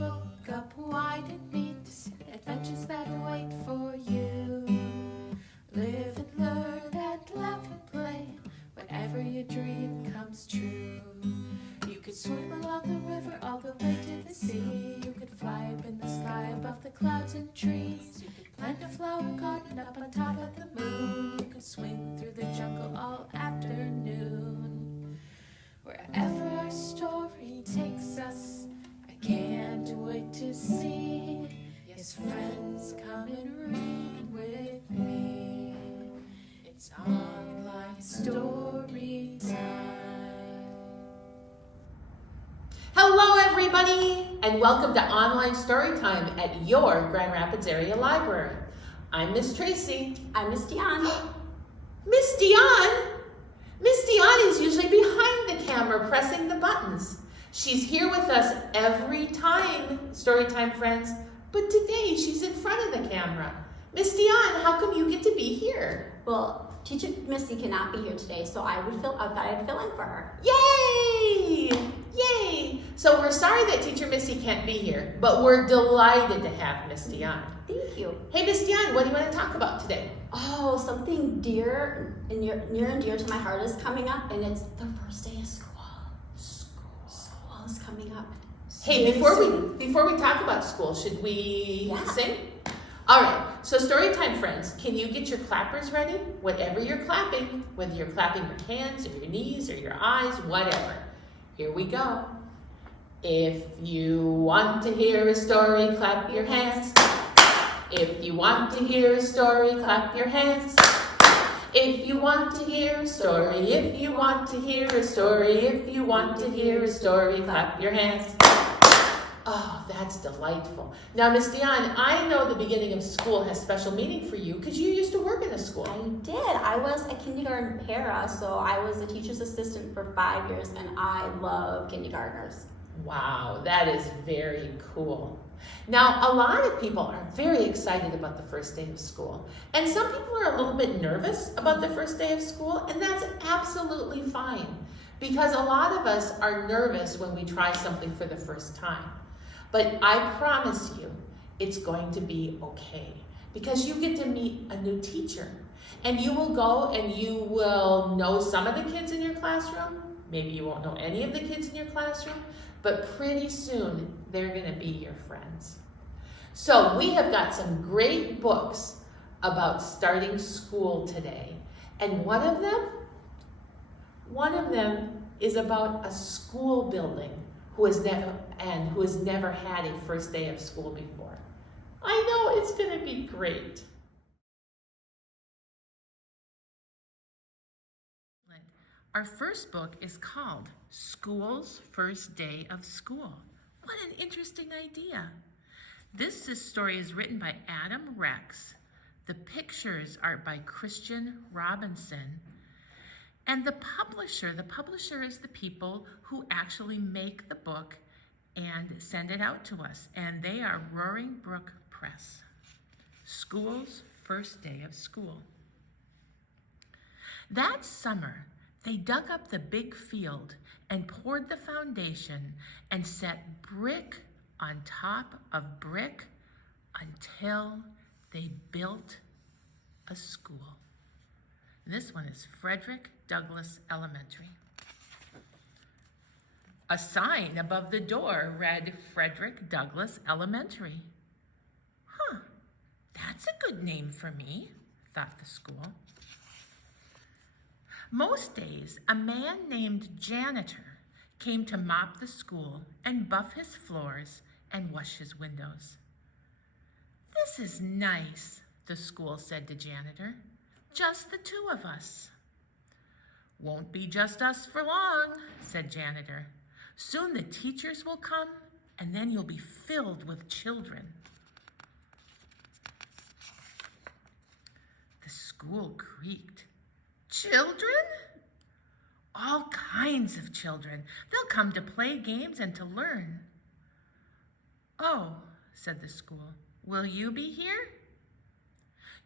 book up wide and meet adventures that wait for you. Live and learn and laugh and play whenever your dream comes true. You could swim along the river all the way to the sea. You could fly up in the sky above the clouds and trees. You could plant a flower garden up on top of the moon. You could swing through the jungle all afternoon. Wherever our story takes us, I can't wait to see. Yes, friends, come and read with me. It's Online Storytime. Hello everybody, and welcome to Online Storytime at your Grand Rapids area library. I'm Miss Tracy. I'm Miss Dion. Miss Dion? Miss Dion is usually behind the camera pressing the buttons. She's here with us every time, Storytime friends, but today she's in front of the camera. Miss Dion, how come you get to be here? Well, Teacher Missy cannot be here today, so I thought I'd fill in for her. Yay! Yay! So we're sorry that Teacher Missy can't be here, but we're delighted to have Miss Dion. Thank you. Hey, Miss Dion, what do you want to talk about today? Oh, something near and dear to my heart is coming up, and it's the first day of school. School is coming up. Hey, before we talk about school, should we sing? All right, so Storytime friends, can you get your clappers ready? Whatever you're clapping, whether you're clapping your hands or your knees or your eyes, whatever. Here we go. If you want to hear a story, clap your hands. If you want to hear a story, clap your hands. If you want to hear a story, if you want to hear a story, if you want to hear a story, clap your hands. Oh, that's delightful. Now, Miss Dion, I know the beginning of school has special meaning for you because you used to work in a school. I did. I was a kindergarten para, so I was a teacher's assistant for 5 years, and I love kindergartners. Wow, that is very cool. Now, a lot of people are very excited about the first day of school, and some people are a little bit nervous about the first day of school, and that's absolutely fine because a lot of us are nervous when we try something for the first time. But I promise you, it's going to be okay because you get to meet a new teacher, and you will go and you will know some of the kids in your classroom. Maybe you won't know any of the kids in your classroom, but pretty soon they're going to be your friends. So we have got some great books about starting school today. And one of them is about a school building who has never had a first day of school before. I know it's going to be great. Our first book is called School's First Day of School. What an interesting idea. This story is written by Adam Rex. The pictures are by Christian Robinson. And the publisher is the people who actually make the book and send it out to us. And they are Roaring Brook Press. School's First Day of School. That summer, they dug up the big field and poured the foundation and set brick on top of brick until they built a school. This one is Frederick Douglass Elementary. A sign above the door read Frederick Douglass Elementary. That's a good name for me, thought the school. Most days, a man named Janitor came to mop the school and buff his floors and wash his windows. This is nice, the school said to Janitor. Just the two of us. Won't be just us for long, said Janitor. Soon the teachers will come, and then you'll be filled with children. The school creaked. Children? All kinds of children. They'll come to play games and to learn. Oh, said the school, will you be here?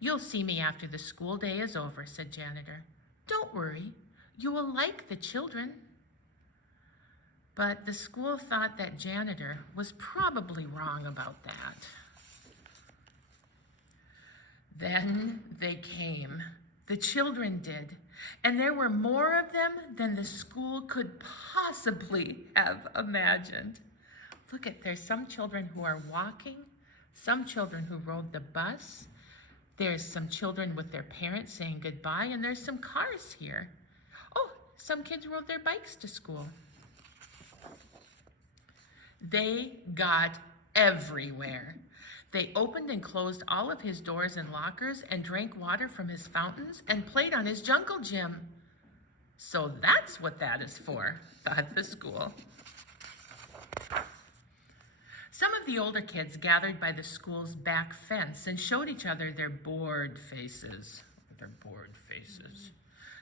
You'll see me after the school day is over, said Janitor. Don't worry, you will like the children. But the school thought that janitor was probably wrong about that. Then they came. The children did. And there were more of them than the school could possibly have imagined. Look at, there's some children who are walking, some children who rode the bus. There's some children with their parents saying goodbye, and there's some cars here. Oh, some kids rode their bikes to school. They got everywhere. They opened and closed all of his doors and lockers and drank water from his fountains and played on his jungle gym. So that's what that is for, thought the school. Some of the older kids gathered by the school's back fence and showed each other their bored faces.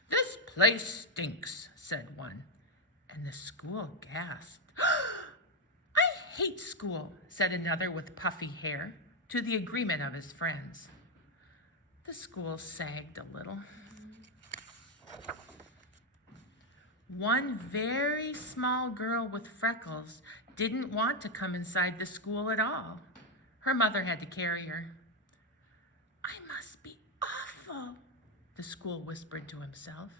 This place stinks, said one, and the school gasped. I hate school, said another with puffy hair, to the agreement of his friends. The school sagged a little. One very small girl with freckles didn't want to come inside the school at all. Her mother had to carry her. I must be awful, the school whispered to himself.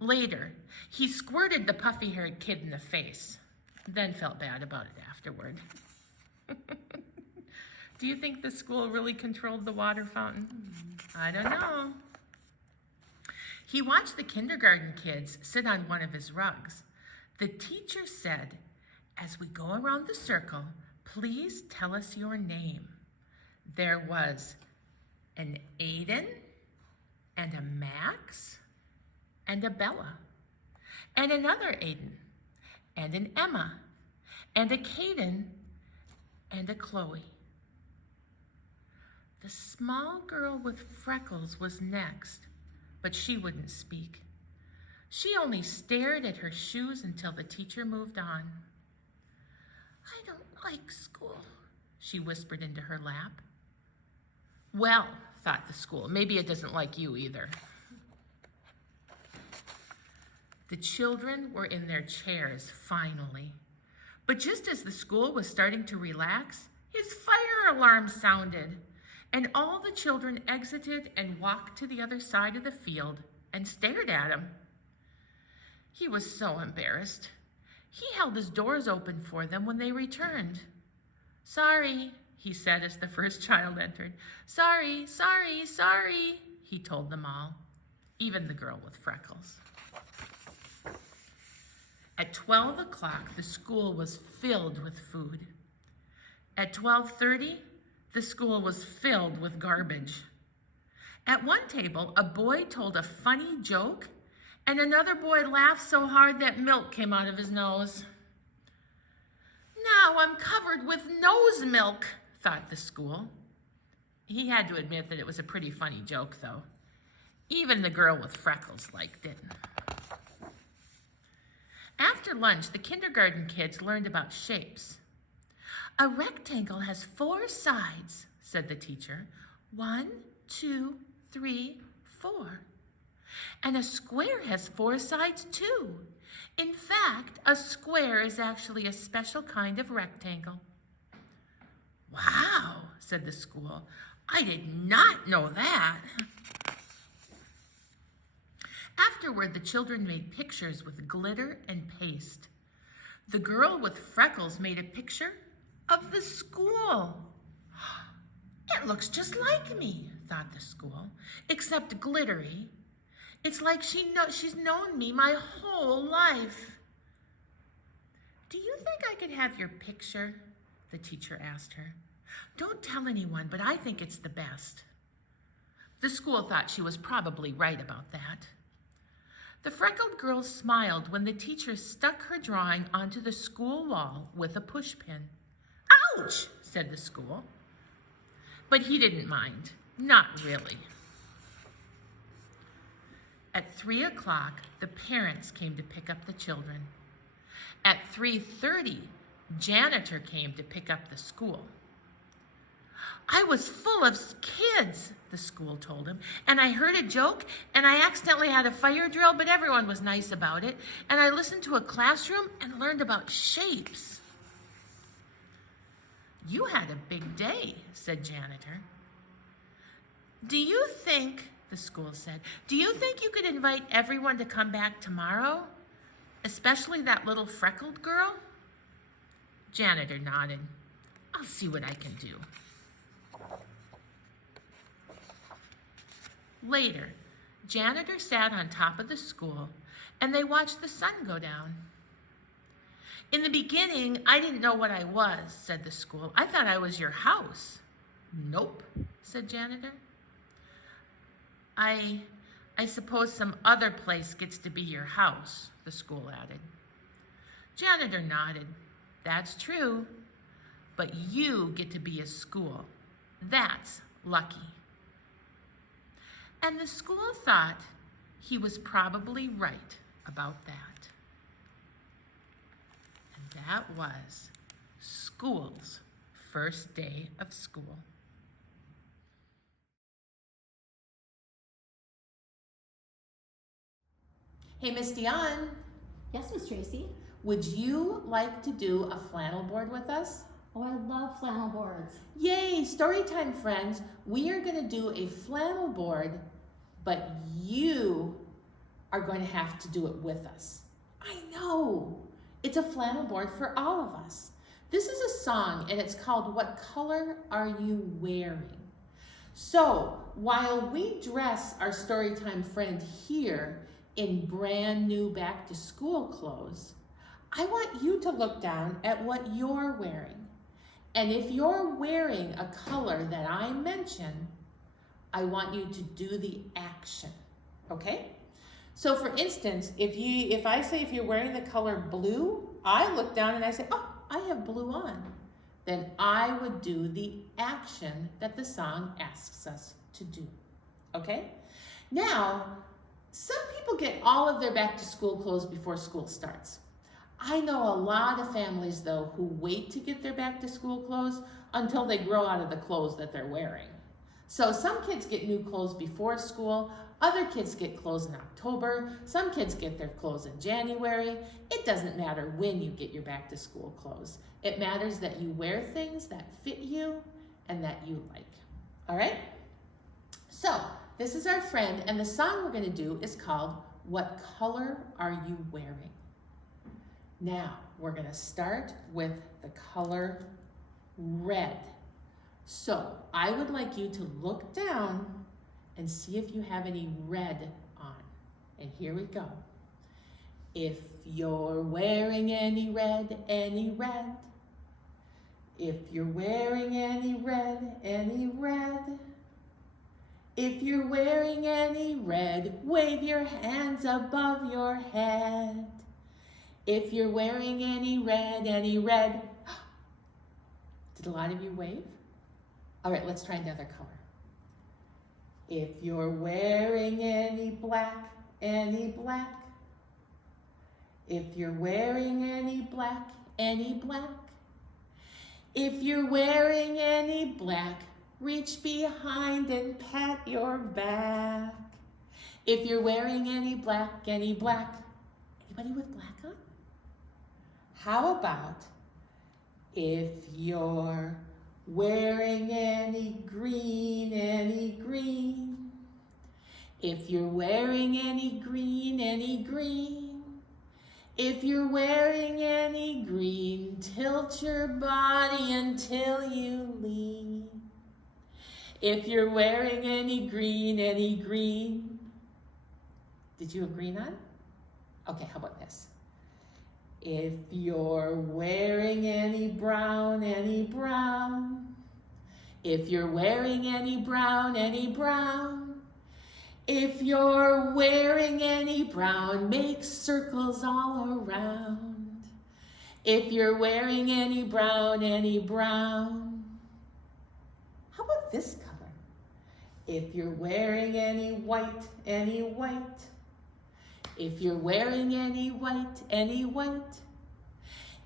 Later, he squirted the puffy-haired kid in the face, then felt bad about it afterward. Do you think the school really controlled the water fountain? I don't know. He watched the kindergarten kids sit on one of his rugs. The teacher said, as we go around the circle, please tell us your name. There was an Aiden and a Max and a Bella and another Aiden and an Emma and a Caden and a Chloe. The small girl with freckles was next, but she wouldn't speak. She only stared at her shoes until the teacher moved on. I don't like school, she whispered into her lap. Well, thought the school, maybe it doesn't like you either. The children were in their chairs finally. But just as the school was starting to relax, his fire alarm sounded, and all the children exited and walked to the other side of the field and stared at him. He was so embarrassed. He held his doors open for them when they returned. Sorry, he said as the first child entered. Sorry, sorry, sorry, he told them all, even the girl with freckles. At 12 o'clock, the school was filled with food. At 12:30, the school was filled with garbage. At one table, a boy told a funny joke, and another boy laughed so hard that milk came out of his nose. Now I'm covered with nose milk, thought the school. He had to admit that it was a pretty funny joke, though. Even the girl with freckles liked it. After lunch, the kindergarten kids learned about shapes. A rectangle has 4 sides, said the teacher. 1, 2, 3, 4. And a square has 4 sides too. In fact, a square is actually a special kind of rectangle. Wow, said the school. I did not know that. Afterward, the children made pictures with glitter and paste. The girl with freckles made a picture of the school. It looks just like me, thought the school, except glittery. It's like she's known me my whole life. Do you think I could have your picture? The teacher asked her. Don't tell anyone, but I think it's the best. The school thought she was probably right about that. The freckled girl smiled when the teacher stuck her drawing onto the school wall with a pushpin. Ouch, said the school. But he didn't mind, not really. At 3 o'clock, the parents came to pick up the children. At 3:30, janitor came to pick up the school. I was full of kids, the school told him, and I heard a joke, and I accidentally had a fire drill, but everyone was nice about it, and I listened to a classroom and learned about shapes. You had a big day, said janitor. Do you think, the school said, do you think you could invite everyone to come back tomorrow? Especially that little freckled girl? Janitor nodded. I'll see what I can do. Later, janitor sat on top of the school and they watched the sun go down. In the beginning, I didn't know what I was, said the school. I thought I was your house. Nope, said janitor. I suppose some other place gets to be your house, the school added. Janitor nodded. That's true, but you get to be a school. That's lucky. And the school thought he was probably right about that. And that was school's first day of school. Hey, Miss Dion, Yes, Miss Tracy. would you like to do a flannel board with us? Oh, I love flannel boards. Yay, Storytime friends, we are going to do a flannel board, but you are going to have to do it with us. I know, it's a flannel board for all of us. This is a song and it's called What Color Are You Wearing? So while we dress our Storytime friend here in brand new back to school clothes, I want you to look down at what you're wearing. And if you're wearing a color that I mention, I want you to do the action, okay? So for instance, if I say if you're wearing the color blue, I look down and I say, oh, I have blue on. Then I would do the action that the song asks us to do, okay? Now, some people get all of their back to school clothes before school starts. I know a lot of families though who wait to get their back to school clothes until they grow out of the clothes that they're wearing. So some kids get new clothes before school, other kids get clothes in October, some kids get their clothes in January. It doesn't matter when you get your back to school clothes. It matters that you wear things that fit you and that you like. All right? So this is our friend, and the song we're going to do is called What Color Are You Wearing? Now, we're going to start with the color red. So I would like you to look down and see if you have any red on. And here we go. If you're wearing any red, any red. If you're wearing any red, any red. If you're wearing any red, wave your hands above your head. If you're wearing any red, any red. Did a lot of you wave? All right, let's try another color. If you're wearing any black, any black. If you're wearing any black, any black. If you're wearing any black, reach behind and pat your back. If you're wearing any black, any black. Anybody with black on? How about if you're wearing any green, any green. If you're wearing any green, any green. If you're wearing any green, tilt your body until you lean. If you're wearing any green, any green. Did you have green on? Okay, how about this? If you're wearing any brown, any brown. If you're wearing any brown, any brown. If you're wearing any brown, make circles all around. If you're wearing any brown, any brown. How about this color? If you're wearing any white, any white. If you're wearing any white, any white.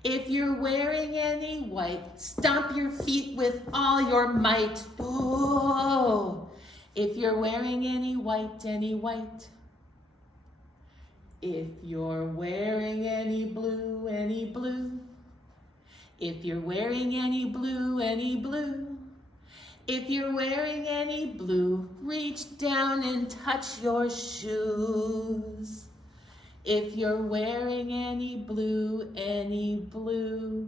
If you're wearing any white, stomp your feet with all your might. Oh, if you're wearing any white, any white. If you're wearing any blue, any blue. If you're wearing any blue, any blue. If you're wearing any blue, reach down and touch your shoes. If you're wearing any blue, any blue.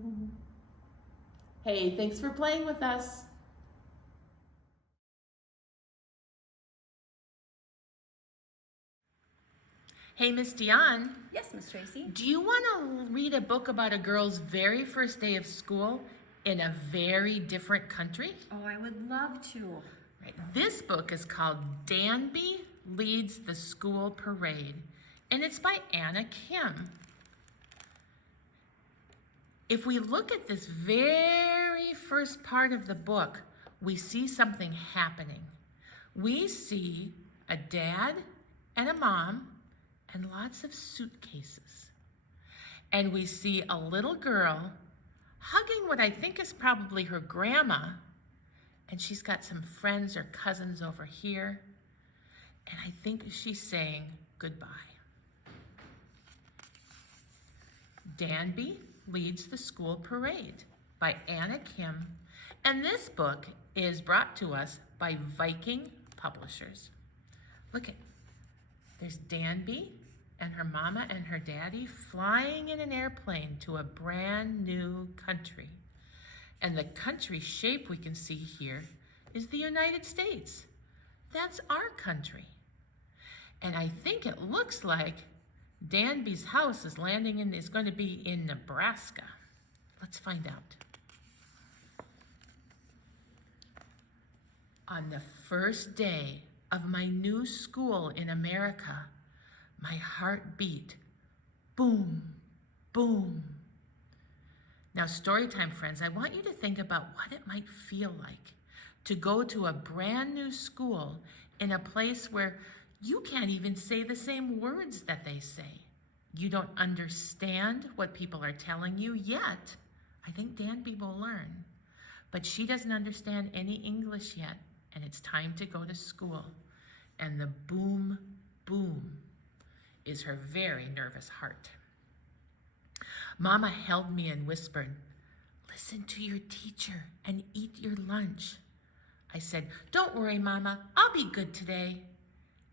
Hey, thanks for playing with us. Hey, Miss Dion, Yes, Miss Tracy. do you want to read a book about a girl's very first day of school in a very different country? Oh, I would love to. Right. This book is called Danby Leads the School Parade, and it's by Anna Kim. If we look at this very first part of the book, we see something happening. We see a dad and a mom and lots of suitcases. And we see a little girl hugging what I think is probably her grandma, and she's got some friends or cousins over here, and I think she's saying goodbye. Danby Leads the School Parade by Anna Kim, and this book is brought to us by Viking Publishers. Look at, there's Danby and her mama and her daddy flying in an airplane to a brand new country. And the country shape we can see here is the United States. That's our country. And I think it looks like Danby's house is going to be in Nebraska. Let's find out. On the first day of my new school in America, my heart beat, boom, boom. Now, storytime friends, I want you to think about what it might feel like to go to a brand new school in a place where you can't even say the same words that they say. You don't understand what people are telling you yet. I think Danby will learn. But she doesn't understand any English yet, and it's time to go to school. And the boom, boom is her very nervous heart. Mama held me and whispered, "Listen to your teacher and eat your lunch." I said, "Don't worry, Mama, I'll be good today."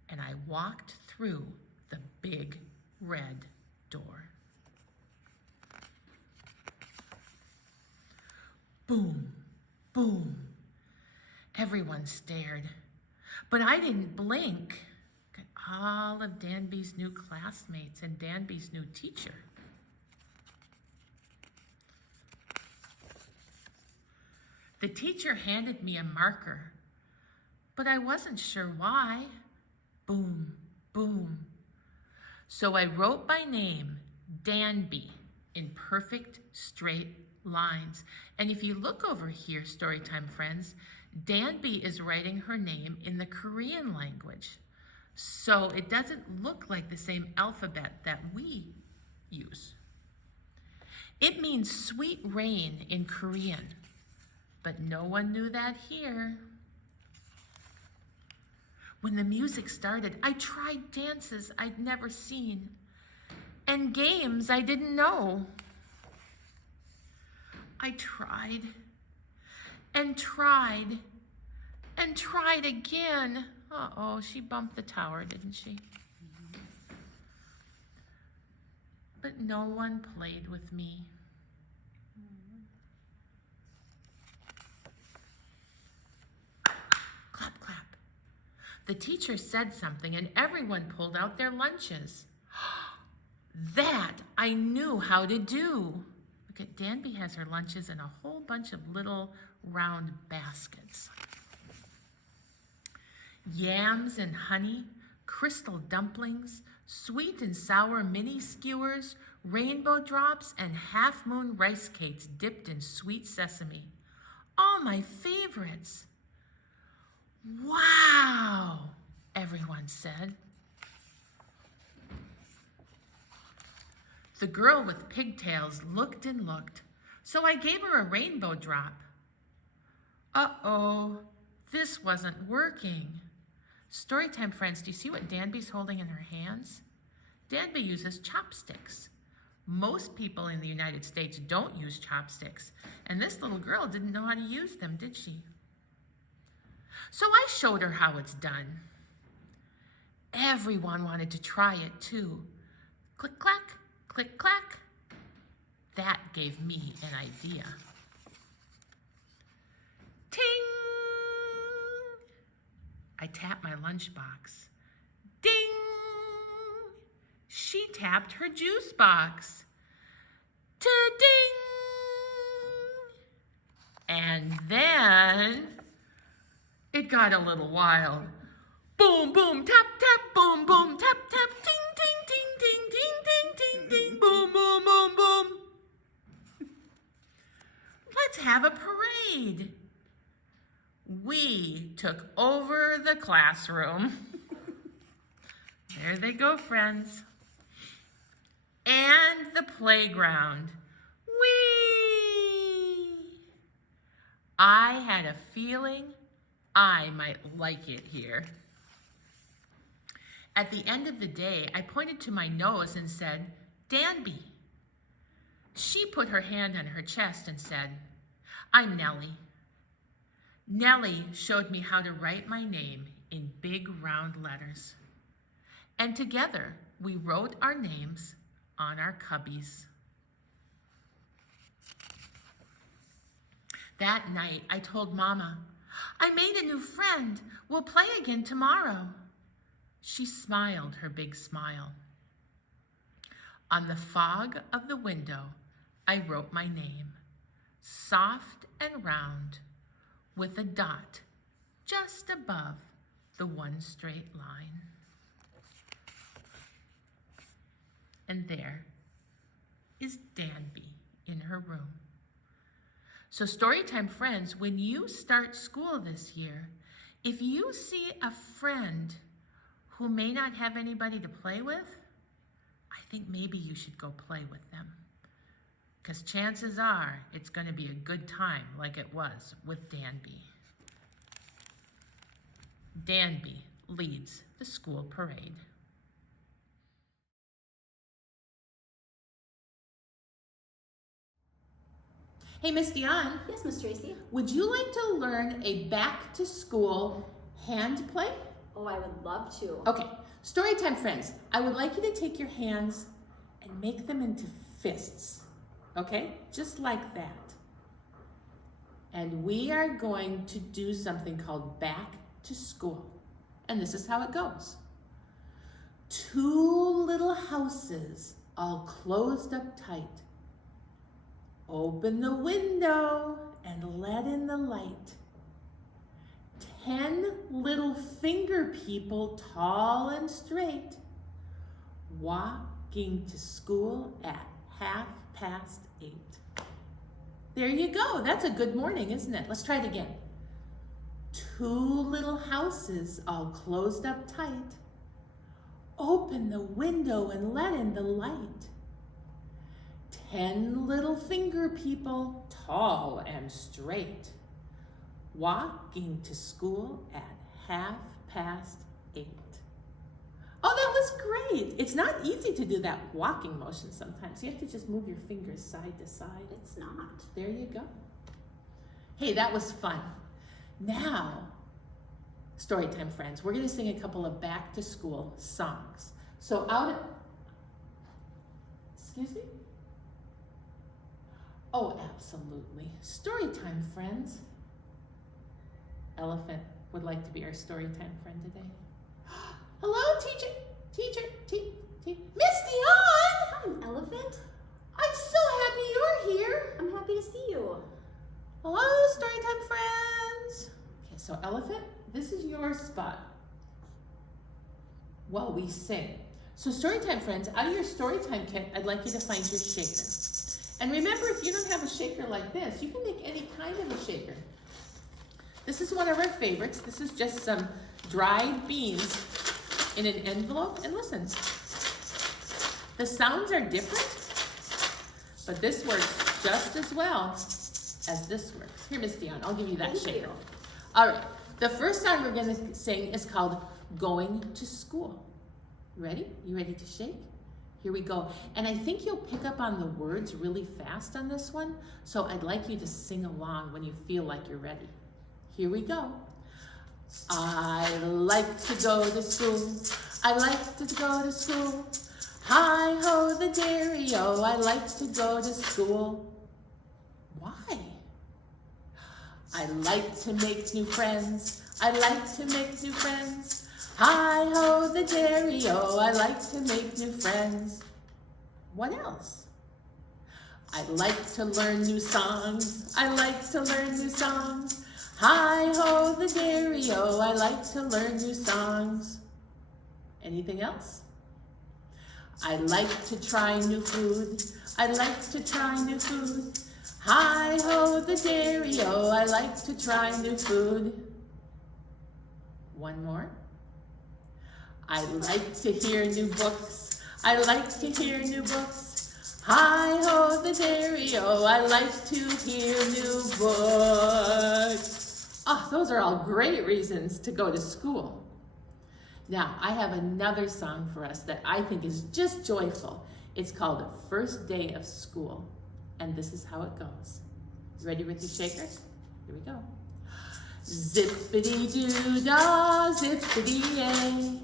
And I walked through the big red door. Boom, boom. Everyone stared, but I didn't blink. Look at all of Danby's new classmates and Danby's new teacher. The teacher handed me a marker, but I wasn't sure why. Boom, boom. So I wrote my name, Danby, in perfect straight lines. And if you look over here, Storytime friends, Danby is writing her name in the Korean language. So it doesn't look like the same alphabet that we use. It means sweet rain in Korean, but no one knew that here. When the music started, I tried dances I'd never seen and games I didn't know. I tried and tried and tried again. Uh-oh, she bumped the tower, didn't she? But no one played with me. Clap, clap. The teacher said something and everyone pulled out their lunches. That I knew how to do. Look at Danby has her lunches in a whole bunch of little round baskets. Yams and honey, crystal dumplings, sweet and sour mini skewers, rainbow drops, and half-moon rice cakes dipped in sweet sesame. All my favorites. Wow, everyone said. The girl with pigtails looked and looked, so I gave her a rainbow drop. Uh-oh, this wasn't working. Storytime friends, do you see what Danby's holding in her hands? Danby uses chopsticks. Most people in the United States don't use chopsticks, and this little girl didn't know how to use them, did she? So I showed her how it's done. Everyone wanted to try it too. Click, clack, click, clack. That gave me an idea. Ting! I tapped my lunchbox. Ding! She tapped her juice box. Ta-ding! And then it got a little wild. Boom, boom, tap, tap, boom, boom, tap, tap, ting, ting, ting, ting, ting, ting, ting, ting, boom, boom, boom, boom. Let's have a parade. We took over the classroom. There they go, friends. And the playground. Whee! I had a feeling I might like it here. At the end of the day, I pointed to my nose and said, Danby. She put her hand on her chest and said, I'm Nellie. Nellie showed me how to write my name in big round letters. And together we wrote our names on our cubbies. That night I told Mama, I made a new friend. We'll play again tomorrow. She smiled her big smile. On the fog of the window, I wrote my name, soft and round, with a dot just above the one straight line. And there is Danby in her room. So Storytime friends, when you start school this year, if you see a friend who may not have anybody to play with, I think maybe you should go play with them. Because chances are it's going to be a good time like it was with Danby. Danby leads the school parade. Hey, Miss Dion. Yes, Miss Tracy? Would you like to learn a back-to-school hand play? Oh, I would love to. Okay, Storytime friends, I would like you to take your hands and make them into fists, okay? Just like that. And we are going to do something called back to school. And this is how it goes. Two little houses all closed up tight. Open the window and let in the light. 10 little finger people, tall and straight, walking to school at 8:30. There you go. That's a good morning, isn't it? Let's try it again. Two little houses all closed up tight. Open the window and let in the light. 10 little finger people, tall and straight, walking to school at 8:30. Oh, that was great. It's not easy to do that walking motion sometimes. You have to just move your fingers side to side. It's not. There you go. Hey, that was fun. Now, Storytime friends, we're going to sing a couple of back to school songs. So excuse me? Oh, absolutely. Storytime friends. Elephant would like to be our Storytime friend today. Hello, teacher, Miss Dion! Hi, Elephant. I'm so happy you're here. I'm happy to see you. Hello, Storytime friends. Okay, so Elephant, this is your spot while we sing. So Storytime friends, out of your Storytime kit, I'd like you to find your shaker. And remember, if you don't have a shaker like this, you can make any kind of a shaker. This is one of our favorites. This is just some dried beans in an envelope. And listen, the sounds are different, But this works just as well as this works. Here, Miss Dion, I'll give you that Thank shaker. you. All right, the first song we're gonna sing is called Going to School. Ready? You ready to shake? Here we go. And I think you'll pick up on the words really fast on this one, so I'd like you to sing along when you feel like you're ready. Here we go. I like to go to school. I like to go to school. Hi-ho the dairy-o, I like to go to school. Why? I like to make new friends. I like to make new friends. Hi-ho the dairy-o, I like to make new friends. What else? I like to learn new songs. I like to learn new songs. Hi-ho the dairy-o, I like to learn new songs. Anything else? I like to try new food. I like to try new food. Hi-ho the dairy-o, I like to try new food. One more. I like to hear new books. I like to hear new books. Hi-ho the dairy-o, I like to hear new books. Oh, those are all great reasons to go to school. Now, I have another song for us that I think is just joyful. It's called First Day of School, and this is how it goes. You ready with your shakers? Here we go. Zippity-doo-dah, zippity-yay.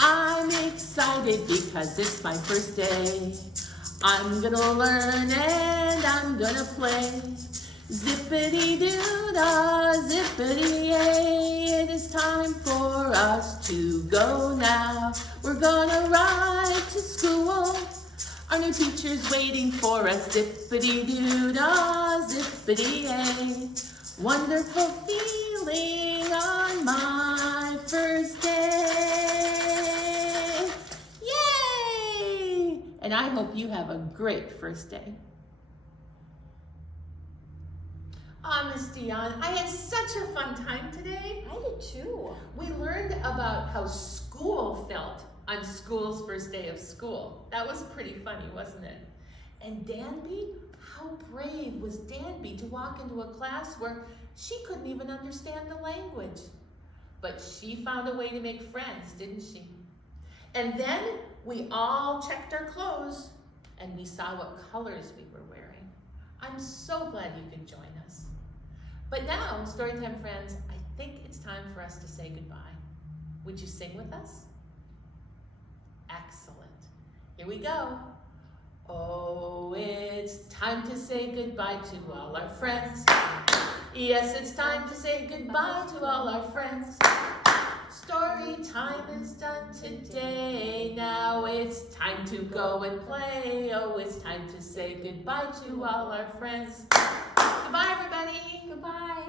I'm excited because it's my first day. I'm gonna learn and I'm gonna play. Zippity-doo-dah, zippity-yay. It is time for us to go now. We're gonna ride to school. Our new teacher's waiting for us. Zippity-doo-dah, zippity-yay. Wonderful feeling on my first day. Yay! And I hope you have a great first day. Miss Dion, I had such a fun time today. I did too. We learned about how school felt on school's first day of school. That was pretty funny, wasn't it? And Danby, how brave was Danby to walk into a class where she couldn't even understand the language. But she found a way to make friends, didn't she? And then we all checked our clothes and we saw what colors we were wearing. I'm so glad you could join us. But now, Storytime friends, I think it's time for us to say goodbye. Would you sing with us? Excellent. Here we go. Oh, it's time to say goodbye to all our friends. Yes, it's time to say goodbye to all our friends. Story time is done today. Now it's time to go and play. Oh, it's time to say goodbye to all our friends. Goodbye, everybody. Goodbye.